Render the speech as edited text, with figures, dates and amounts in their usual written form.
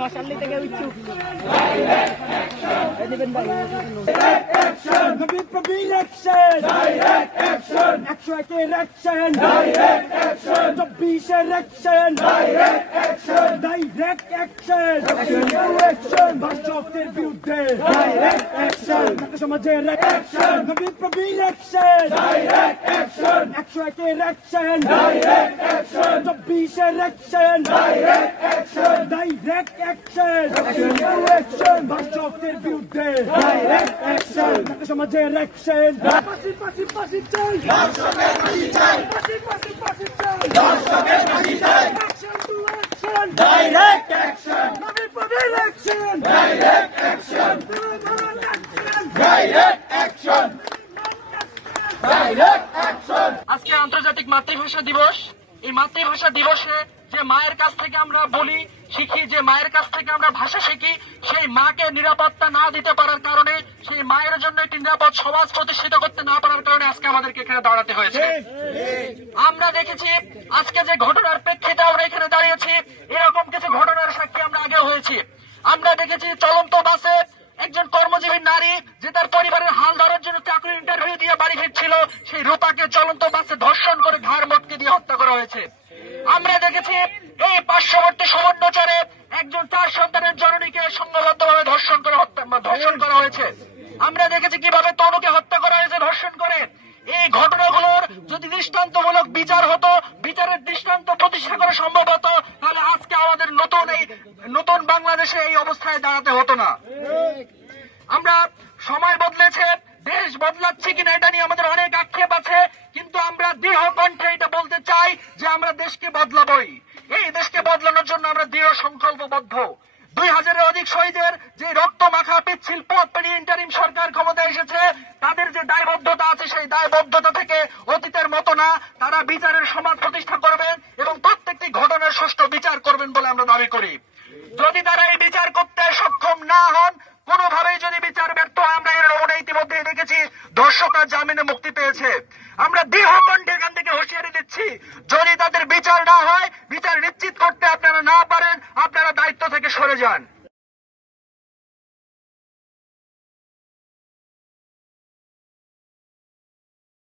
মশাল্লি থেকে ইচ্ছুক সমাজের সমাজের action direct action direct action direct action direct action. আজকে আন্তর্জাতিক মাতৃভাষা দিবস। এই মাতৃভাষা দিবসে যে মায়ের কাছ থেকে আমরা বলি শিখি, যে মায়ের কাছ থেকে আমরা ভাষা শিখি, সেই মাকে নিরাপত্তা না দিতে পারার কারণে, সেই মায়ের জন্য একটি নিরাপদ সমাজ প্রতিষ্ঠিত করতে না পারার কারণে আজকে আমাদেরকে এখানে দাঁড়াতে হয়েছে। আমরা দেখেছি আজকে যে ঘটনার প্রেক্ষিতে আমরা এখানে দাঁড়িয়েছি, এরকম কিছু ঘটনার সাক্ষী আমরা আগে হয়েছি। আমরা দেখেছি চলন্ত বাসে একজন কর্মজীবী নারী যে তার পরিবারের হাল ধরার জন্য চাকরি ইন্টারভিউ দিয়ে বাড়ি ফিরছিল, সেই রূপাকে চলন্ত বাসে ধর্ষণ করে ঘাড় মটকে দিয়ে হত্যা করা হয়েছে। আমরা দেখেছি এই পার্শ্ববর্তী সমন্বচরে একজন 4 সন্তানের জননীকে সংঘবদ্ধভাবে ধর্ষণ করা হয়েছে। আমরা দেখেছি কিভাবে তনুকে হত্যা করা হয়েছে ধর্ষণ করে। এই ঘটনাগুলোর যদি দৃষ্টান্তমূলক বিচার হতো, বিচারের দৃষ্টান্ত প্রতিষ্ঠা করা সম্ভব হতো, তাহলে আজকে আমাদের নতুন বাংলাদেশে এই অবস্থায় দাঁড়াতে হতো না। আমরা সময় বদলেছে, দেশ বদলাচ্ছে কিনা এটা নিয়ে আমাদের অনেক আক্ষেপ আছে, কিন্তু আমরা দৃঢ় কণ্ঠে এটা বলতে চাই যে আমরা দেশকে বদলাবই। এই দেশকে বদলানোর জন্য আমরা দৃঢ় সংকল্পবদ্ধ। 2000-এর অধিক শহীদের যে রক্ত মাখা পিচ্ছিল পথ পেরিয়ে ইন্টারিম সরকার ক্ষমতায় এসেছে, তাদের যে দায়বদ্ধতা আছে সেই দায়বদ্ধতা থেকে অতীতের মতো না, তারা বিচারের সমাজ প্রতিষ্ঠা করবেন এবং প্রত্যেকটি ঘটনার সুষ্ঠু বিচার করবেন বলে আমরা দাবি করি। যদি তারা এই বিচার করতে সক্ষম না হন, কোনোভাবেই যদি বিচার ব্যর্থ হয়, আমরা এর নমুনা ইতিমধ্যে দেখেছি, ধর্ষকরা জামিনে মুক্তি পেয়েছে। আমরা দৃঢ় কণ্ঠে এখান থেকে হুঁশিয়ারি দিচ্ছি, যদি তাদের বিচার না হয়, বিচার নিশ্চিত করতে আপনারা না পারেন, আপনারা দায়িত্ব থেকে সরে যান।